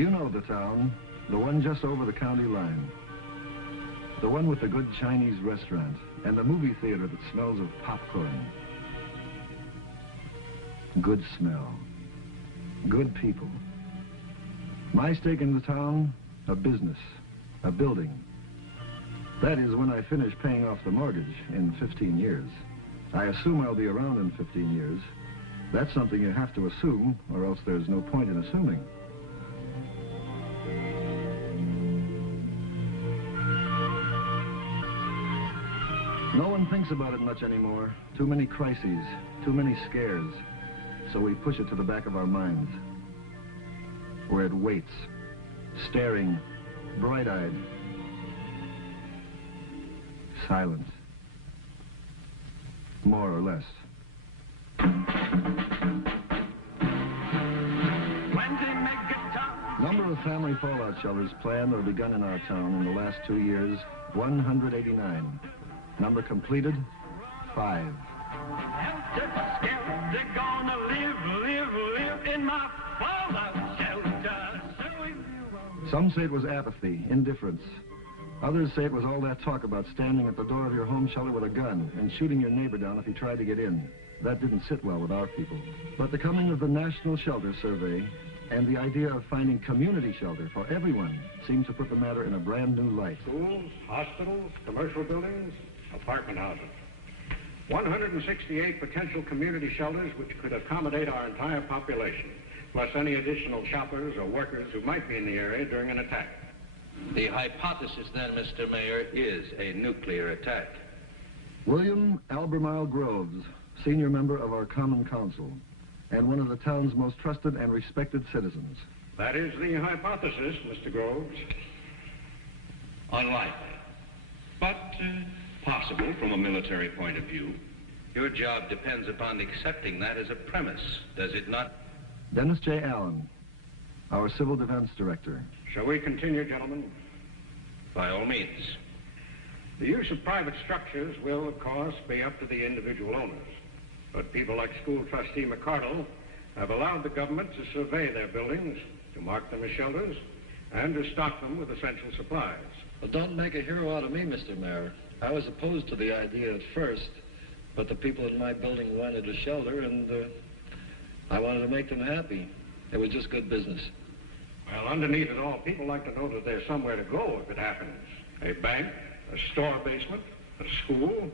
You know the town, the one just over the county line. The one with the good Chinese restaurant and the movie theater that smells of popcorn. Good smell. Good people. My stake in the town, a business, a building. That is when I finish paying off the mortgage in 15 years. I assume I'll be around in 15 years. That's something you have to assume, or else there's no point in assuming. No one thinks about it much anymore. Too many crises, too many scares. So we push it to the back of our minds, where it waits, staring, bright-eyed, silent, more or less. Number of family fallout shelters planned or begun in our town in the last 2 years, 189. Number completed, 5. They're gonna live in my fallout shelter. Some say it was apathy, indifference. Others say it was all that talk about standing at the door of your home shelter with a gun and shooting your neighbor down if he tried to get in. That didn't sit well with our people. But the coming of the National Shelter Survey and the idea of finding community shelter for everyone seemed to put the matter in a brand new light. Schools, hospitals, commercial buildings, apartment houses. 168 potential community shelters which could accommodate our entire population, plus any additional shoppers or workers who might be in the area during an attack. The hypothesis then, Mr. Mayor, is a nuclear attack. William Albemarle Groves, senior member of our Common Council, and one of the town's most trusted and respected citizens. That is the hypothesis, Mr. Groves. Unlikely, but possible from a military point of view. Your job depends upon accepting that as a premise, does it not? Dennis J. Allen, our Civil Defense Director. Shall we continue, gentlemen? By all means. The use of private structures will, of course, be up to the individual owners. But people like School Trustee McCardle have allowed the government to survey their buildings, to mark them as shelters, and to stock them with essential supplies. Well, don't make a hero out of me, Mr. Mayor. I was opposed to the idea at first, but the people in my building wanted a shelter, and I wanted to make them happy. It was just good business. Well, underneath it all, people like to know that there's somewhere to go if it happens. A bank, a store basement, a school.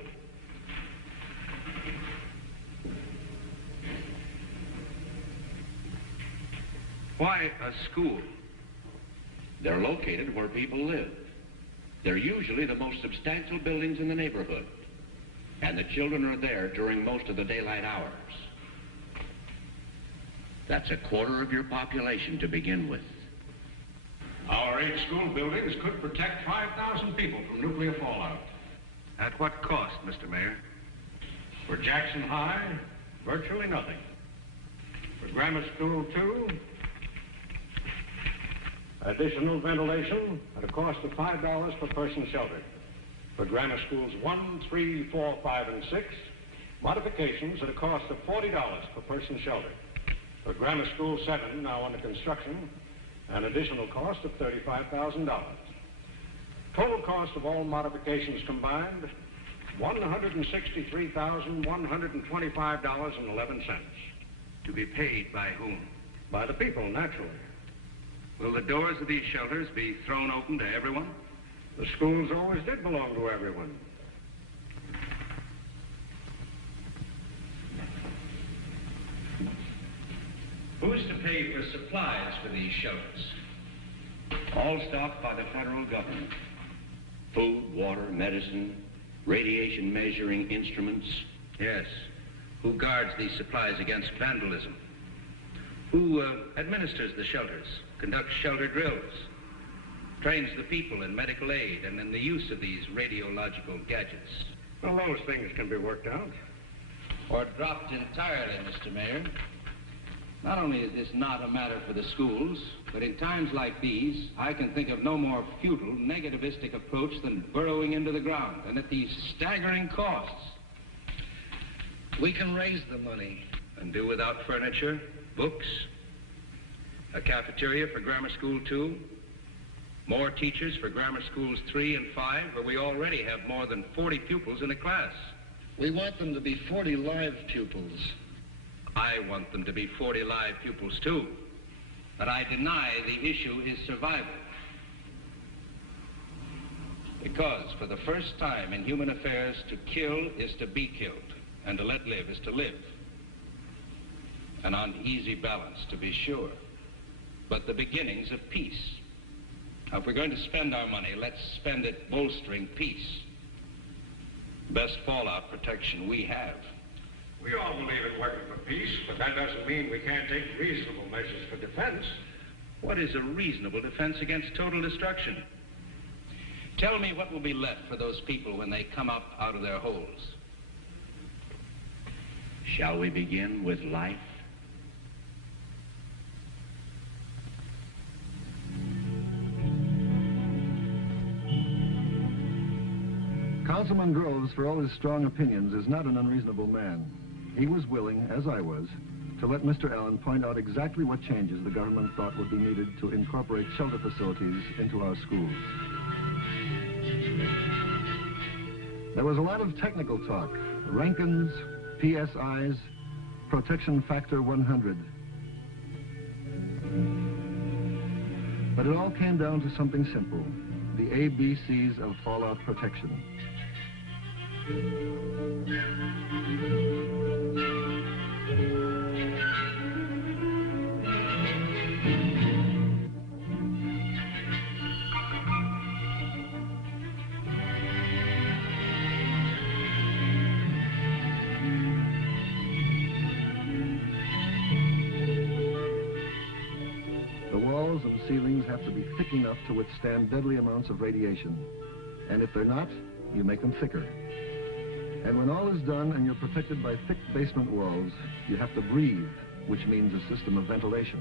Why a school? They're located where people live. They're usually the most substantial buildings in the neighborhood, and the children are there during most of the daylight hours. That's a quarter of your population to begin with. Our 8 school buildings could protect 5,000 people from nuclear fallout. At what cost, Mr. Mayor? For Jackson High, virtually nothing. For Grammar School 2, additional ventilation at a cost of $5 per person sheltered. For Grammar Schools 1, 3, 4, 5, and 6, modifications at a cost of $40 per person sheltered. For Grammar School 7, now under construction, an additional cost of $35,000. Total cost of all modifications combined, $163,125.11. To be paid by whom? By the people, naturally. Will the doors of these shelters be thrown open to everyone? The schools always did belong to everyone. Who's to pay for supplies for these shelters? All stocked by the federal government. Food, water, medicine, radiation measuring instruments. Yes. Who guards these supplies against vandalism? Who administers the shelters, conducts shelter drills, trains the people in medical aid and in the use of these radiological gadgets? Well, those things can be worked out. Or dropped entirely, Mr. Mayor. Not only is this not a matter for the schools, but in times like these, I can think of no more futile, negativistic approach than burrowing into the ground, and at these staggering costs. We can raise the money. And do without furniture, books, a cafeteria for Grammar School 2, more teachers for Grammar Schools 3 and 5, where we already have more than 40 pupils in a class. We want them to be 40 live pupils. I want them to be 40 live pupils, too. But I deny the issue is survival. Because for the first time in human affairs, to kill is to be killed, and to let live is to live. An uneasy balance, to be sure, but the beginnings of peace. Now, if we're going to spend our money, let's spend it bolstering peace. Best fallout protection we have. We all believe in working for peace, but that doesn't mean we can't take reasonable measures for defense. What is a reasonable defense against total destruction? Tell me what will be left for those people when they come up out of their holes. Shall we begin with life? Councilman Groves, for all his strong opinions, is not an unreasonable man. He was willing, as I was, to let Mr. Allen point out exactly what changes the government thought would be needed to incorporate shelter facilities into our schools. There was a lot of technical talk, Rankins, PSIs, protection factor 100. But it all came down to something simple, the ABCs of fallout protection. The walls and ceilings have to be thick enough to withstand deadly amounts of radiation. And if they're not, you make them thicker. And when all is done and you're protected by thick basement walls, you have to breathe, which means a system of ventilation.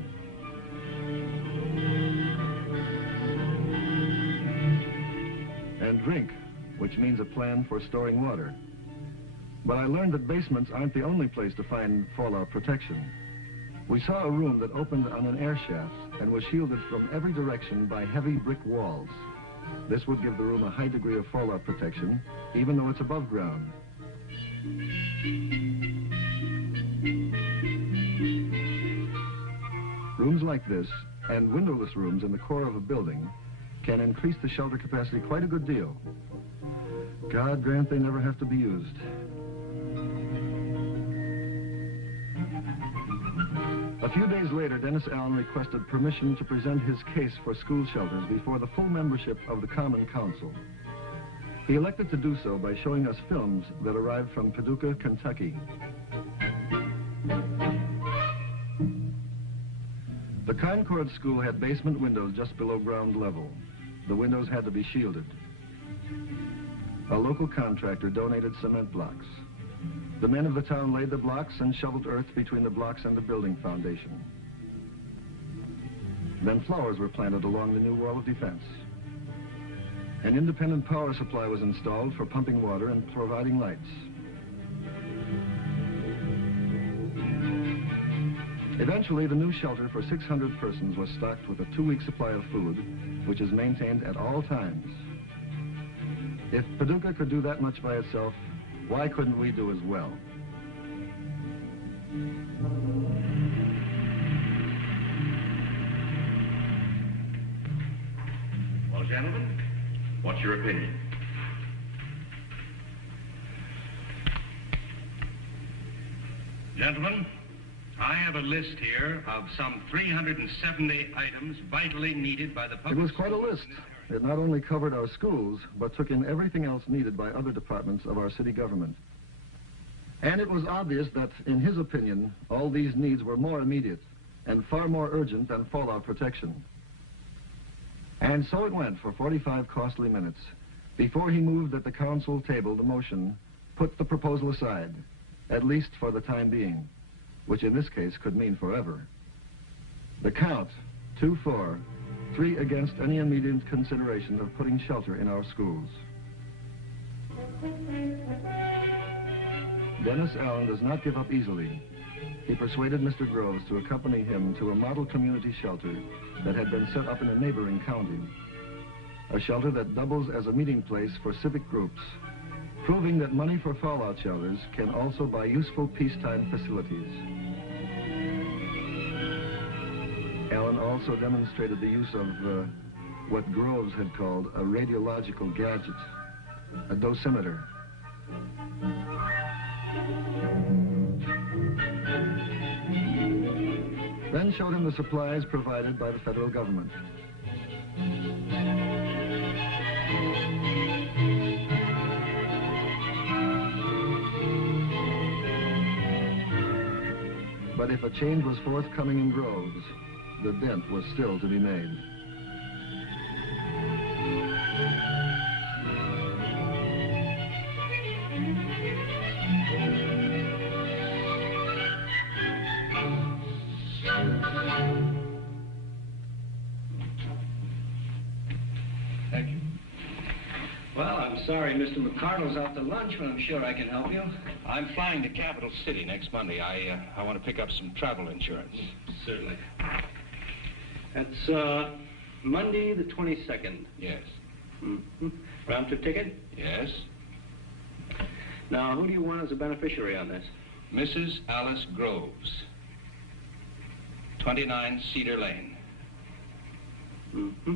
And drink, which means a plan for storing water. But I learned that basements aren't the only place to find fallout protection. We saw a room that opened on an air shaft and was shielded from every direction by heavy brick walls. This would give the room a high degree of fallout protection, even though it's above ground. Rooms like this, and windowless rooms in the core of a building, can increase the shelter capacity quite a good deal. God grant they never have to be used. A few days later, Dennis Allen requested permission to present his case for school shelters before the full membership of the Common Council. He elected to do so by showing us films that arrived from Paducah, Kentucky. The Concord School had basement windows just below ground level. The windows had to be shielded. A local contractor donated cement blocks. The men of the town laid the blocks and shoveled earth between the blocks and the building foundation. Then flowers were planted along the new wall of defense. An independent power supply was installed for pumping water and providing lights. Eventually, the new shelter for 600 persons was stocked with a 2-week supply of food, which is maintained at all times. If Paducah could do that much by itself, why couldn't we do as well? Well, gentlemen, what's your opinion? Gentlemen, I have a list here of some 370 items vitally needed by the public. It was quite a list. It not only covered our schools, but took in everything else needed by other departments of our city government. And it was obvious that, in his opinion, all these needs were more immediate and far more urgent than fallout protection. And so it went for 45 costly minutes before he moved at the council table the motion, put the proposal aside, at least for the time being, which in this case could mean forever. The count, 2-4, 3 against any immediate consideration of putting shelter in our schools. Dennis Allen does not give up easily. He persuaded Mr. Groves to accompany him to a model community shelter that had been set up in a neighboring county. A shelter that doubles as a meeting place for civic groups, proving that money for fallout shelters can also buy useful peacetime facilities. Allen also demonstrated the use of what Groves had called a radiological gadget, a dosimeter. Then showed him the supplies provided by the federal government. But if a change was forthcoming in Groves, the dent was still to be made. Thank you. Well, I'm sorry Mr. McCardle's out to lunch, but I'm sure I can help you. I'm flying to Capital City next Monday. I want to pick up some travel insurance. Certainly. That's Monday the 22nd. Yes. Mm-hmm. Round trip ticket? Yes. Now, who do you want as a beneficiary on this? Mrs. Alice Groves, 29 Cedar Lane. Mm-hmm.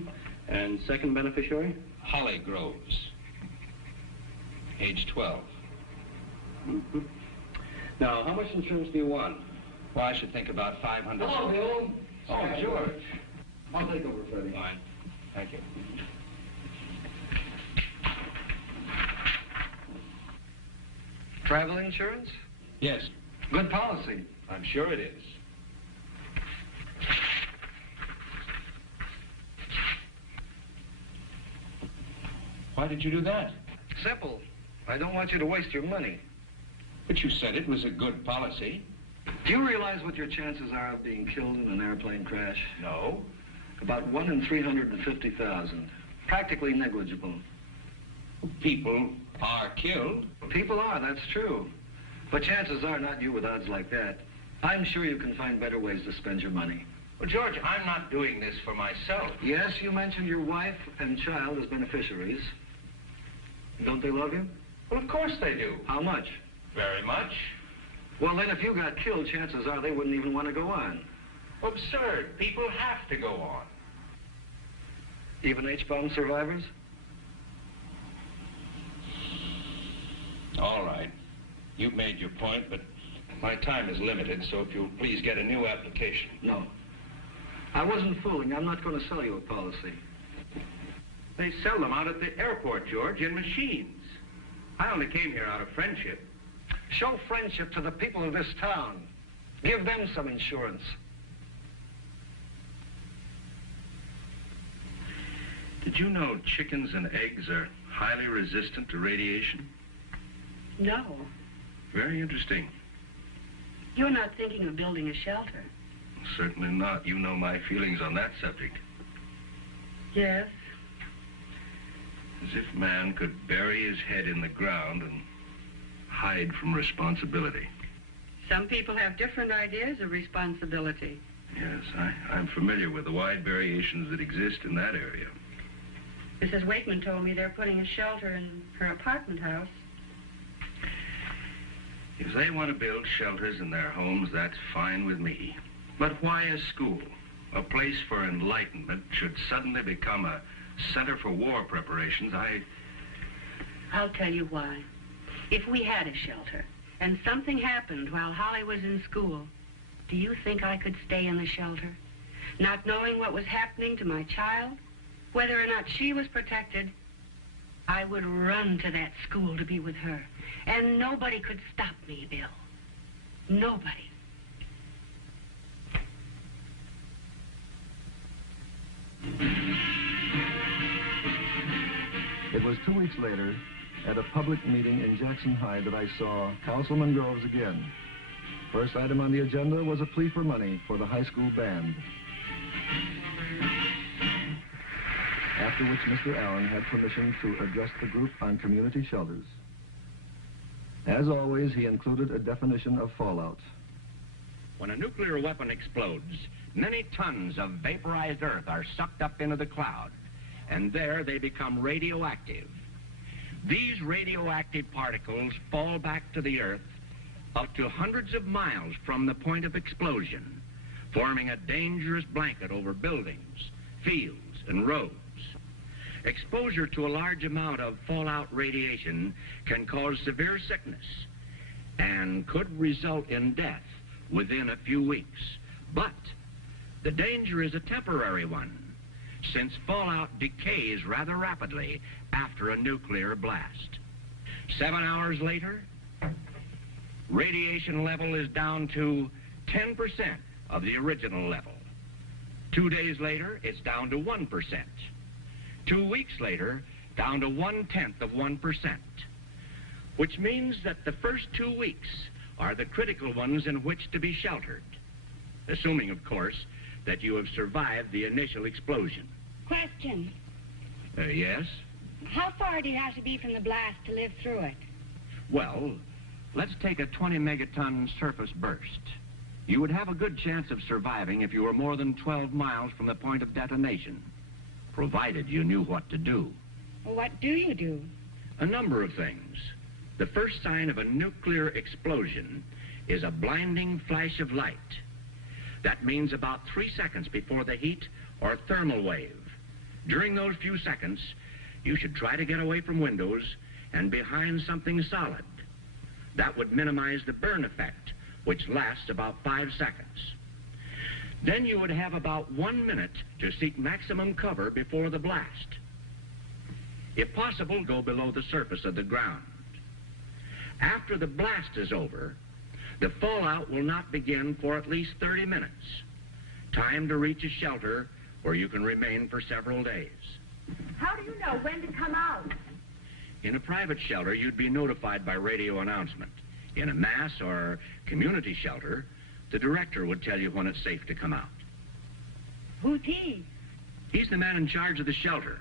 And second beneficiary? Holly Groves, age 12. Mm-hmm. Now, how much insurance do you want? Well, I should think about $500. Hello, Bill. Oh, George. I'll take over, Freddie. Fine. Thank you. Travel insurance? Yes, Good policy. I'm sure it is. Why did you do that? Simple. I don't want you to waste your money. But you said it was a good policy. Do you realize what your chances are of being killed in an airplane crash? No. About 1 in 350,000. Practically negligible. People are killed. People are, that's true. But chances are not you with odds like that. I'm sure you can find better ways to spend your money. Well, George, I'm not doing this for myself. Yes, you mentioned your wife and child as beneficiaries. Don't they love you? Well, of course they do. How much? Very much. Well, then if you got killed, chances are they wouldn't even want to go on. Absurd. People have to go on. Even H-bomb survivors? All right. You've made your point, but my time is limited, so if you'll please get a new application. No. I wasn't fooling. I'm not going to sell you a policy. They sell them out at the airport, George, in machines. I only came here out of friendship. Show friendship to the people of this town. Give them some insurance. Did you know chickens and eggs are highly resistant to radiation? No. Very interesting. You're not thinking of building a shelter. Certainly not. You know my feelings on that subject. Yes. As if man could bury his head in the ground and hide from responsibility. Some people have different ideas of responsibility. Yes, I'm familiar with the wide variations that exist in that area. Mrs. Wakeman told me they're putting a shelter in her apartment house. If they want to build shelters in their homes, that's fine with me. But why a school? A place for enlightenment should suddenly become a center for war preparations. I'll tell you why. If we had a shelter and something happened while Holly was in school, do you think I could stay in the shelter? Not knowing what was happening to my child, whether or not she was protected, I would run to that school to be with her. And nobody could stop me, Bill. Nobody. It was 2 weeks later, at a public meeting in Jackson High, that I saw Councilman Groves again. First item on the agenda was a plea for money for the high school band. After which Mr. Allen had permission to address the group on community shelters. As always, he included a definition of fallout. When a nuclear weapon explodes, many tons of vaporized earth are sucked up into the cloud, and there they become radioactive. These radioactive particles fall back to the earth up to hundreds of miles from the point of explosion, forming a dangerous blanket over buildings, fields, and roads. Exposure to a large amount of fallout radiation can cause severe sickness and could result in death within a few weeks. But the danger is a temporary one, since fallout decays rather rapidly after a nuclear blast. 7 hours later, radiation level is down to 10% of the original level. 2 days later, it's down to 1%. 2 weeks later, down to 1/10 of 1%, which means that the first 2 weeks are the critical ones in which to be sheltered, assuming, of course, that you have survived the initial explosion. Question. Yes? How far do you have to be from the blast to live through it? Well, let's take a 20 megaton surface burst. You would have a good chance of surviving if you were more than 12 miles from the point of detonation, provided you knew what to do. Well, what do you do? A number of things. The first sign of a nuclear explosion is a blinding flash of light. That means about 3 seconds before the heat or thermal wave. During those few seconds, you should try to get away from windows and behind something solid. That would minimize the burn effect, which lasts about 5 seconds. Then you would have about 1 minute to seek maximum cover before the blast. If possible, go below the surface of the ground. After the blast is over, the fallout will not begin for at least 30 minutes. Time to reach a shelter where you can remain for several days. How do you know when to come out? In a private shelter, you'd be notified by radio announcement. In a mass or community shelter, the director would tell you when it's safe to come out. Who's he? He's the man in charge of the shelter.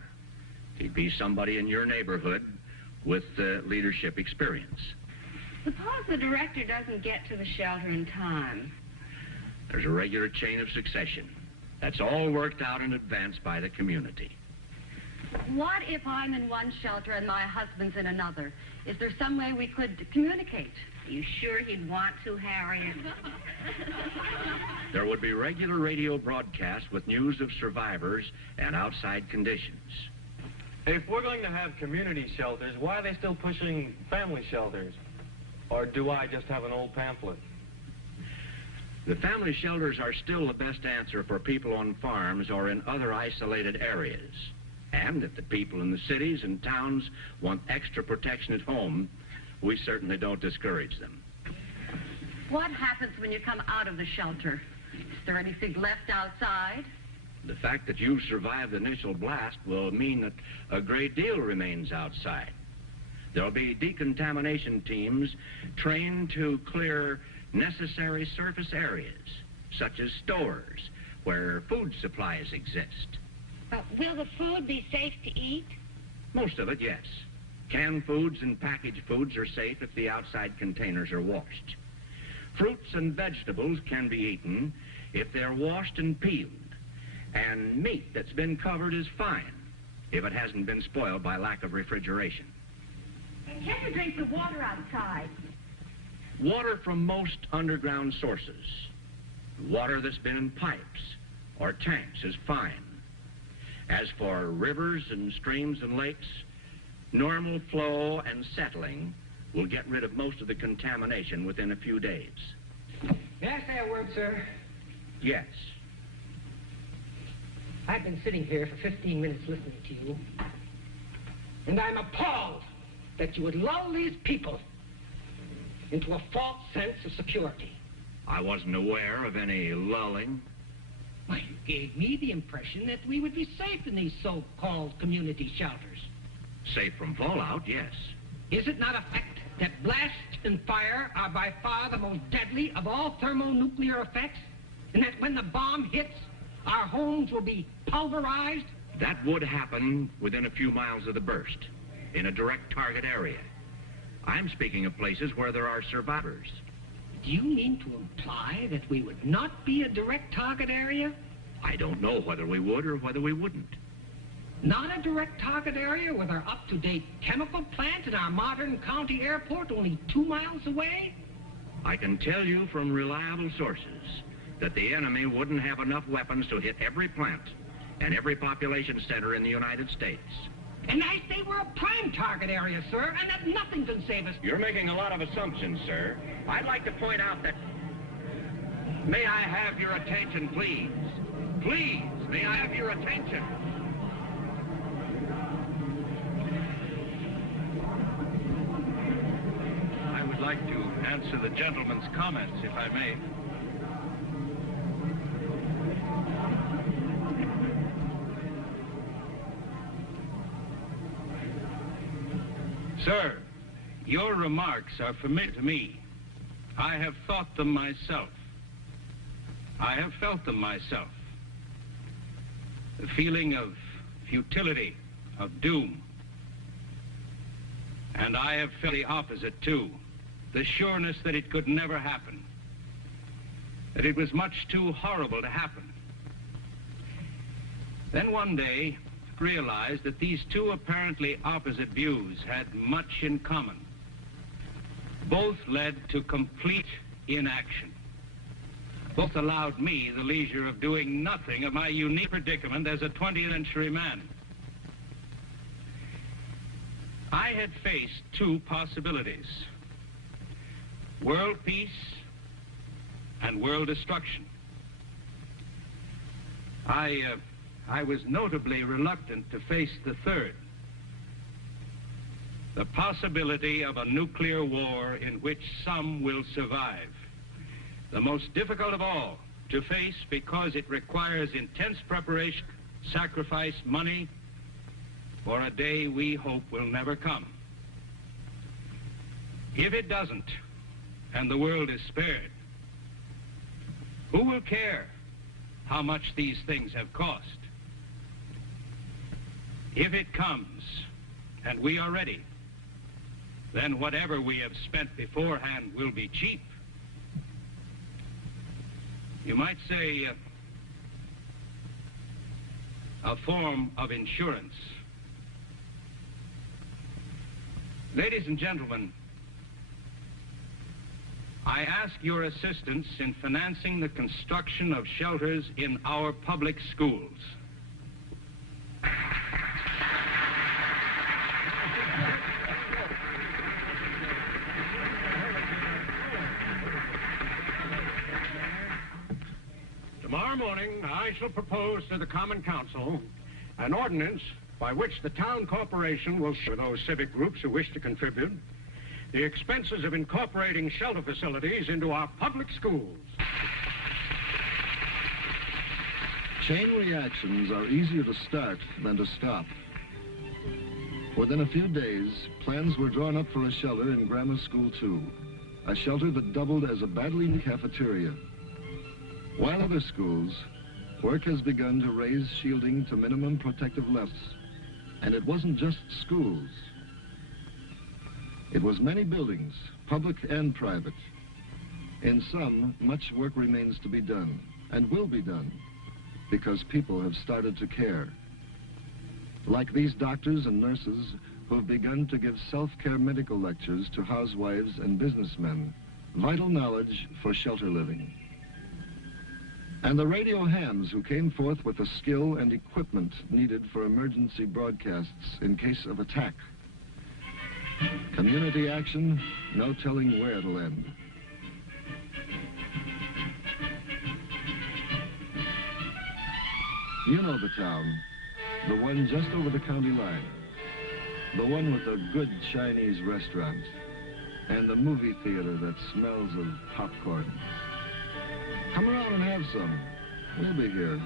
He'd be somebody in your neighborhood with leadership experience. Suppose the director doesn't get to the shelter in time. There's a regular chain of succession. That's all worked out in advance by the community. What if I'm in one shelter and my husband's in another? Is there some way we could communicate? You sure he'd want to, Harriet? There would be regular radio broadcasts with news of survivors and outside conditions. If we're going to have community shelters, why are they still pushing family shelters? Or do I just have an old pamphlet? The family shelters are still the best answer for people on farms or in other isolated areas. And if the people in the cities and towns want extra protection at home, we certainly don't discourage them. What happens when you come out of the shelter? Is there anything left outside? The fact that you've survived the initial blast will mean that a great deal remains outside. There'll be decontamination teams trained to clear necessary surface areas, such as stores where food supplies exist. Will the food be safe to eat? Most of it, yes. Canned foods and packaged foods are safe if the outside containers are washed. Fruits and vegetables can be eaten if they're washed and peeled. And meat that's been covered is fine if it hasn't been spoiled by lack of refrigeration. And can you drink the water outside? Water from most underground sources. Water that's been in pipes or tanks is fine. As for rivers and streams and lakes, normal flow and settling will get rid of most of the contamination within a few days. May I say a word, sir? Yes. I've been sitting here for 15 minutes listening to you, and I'm appalled that you would lull these people into a false sense of security. I wasn't aware of any lulling. Why, you gave me the impression that we would be safe in these so-called community shelters. Safe from fallout, yes. Is it not a fact that blast and fire are by far the most deadly of all thermonuclear effects? And that when the bomb hits, our homes will be pulverized? That would happen within a few miles of the burst, in a direct target area. I'm speaking of places where there are survivors. Do you mean to imply that we would not be a direct target area? I don't know whether we would or whether we wouldn't. Not a direct target area with our up-to-date chemical plant and our modern county airport only 2 miles away? I can tell you from reliable sources that the enemy wouldn't have enough weapons to hit every plant and every population center in the United States. And I say we're a prime target area, sir, and that nothing can save us. You're making a lot of assumptions, sir. I'd like to point out that... May I have your attention, please? Please, may I have your attention? I would like to answer the gentleman's comments, if I may. Sir, your remarks are familiar to me. I have thought them myself. I have felt them myself. The feeling of futility, of doom. And I have felt the opposite, too. The sureness that it could never happen. That it was much too horrible to happen. Then one day, realized that these two apparently opposite views had much in common. Both led to complete inaction. Both allowed me the leisure of doing nothing of my unique predicament as a 20th century man. I had faced two possibilities: world peace and world destruction. I was notably reluctant to face the third, the possibility of a nuclear war in which some will survive. The most difficult of all to face because it requires intense preparation, sacrifice, money, for a day we hope will never come. If it doesn't, and the world is spared, who will care how much these things have cost? If it comes, and we are ready, then whatever we have spent beforehand will be cheap. You might say a form of insurance. Ladies and gentlemen, I ask your assistance in financing the construction of shelters in our public schools. Tomorrow morning, I shall propose to the Common Council an ordinance by which the town corporation will share those civic groups who wish to contribute the expenses of incorporating shelter facilities into our public schools. Chain reactions are easier to start than to stop. Within a few days, plans were drawn up for a shelter in Grammar School 2, a shelter that doubled as a badly needed cafeteria. While other schools, work has begun to raise shielding to minimum protective levels. And it wasn't just schools. It was many buildings, public and private. In some, much work remains to be done, and will be done, because people have started to care. Like these doctors and nurses who have begun to give self-care medical lectures to housewives and businessmen, vital knowledge for shelter living. And the radio hams who came forth with the skill and equipment needed for emergency broadcasts in case of attack. Community action, no telling where it'll end. You know the town, the one just over the county line, the one with a good Chinese restaurant, and the movie theater that smells of popcorn. Come around and have some. We'll be here.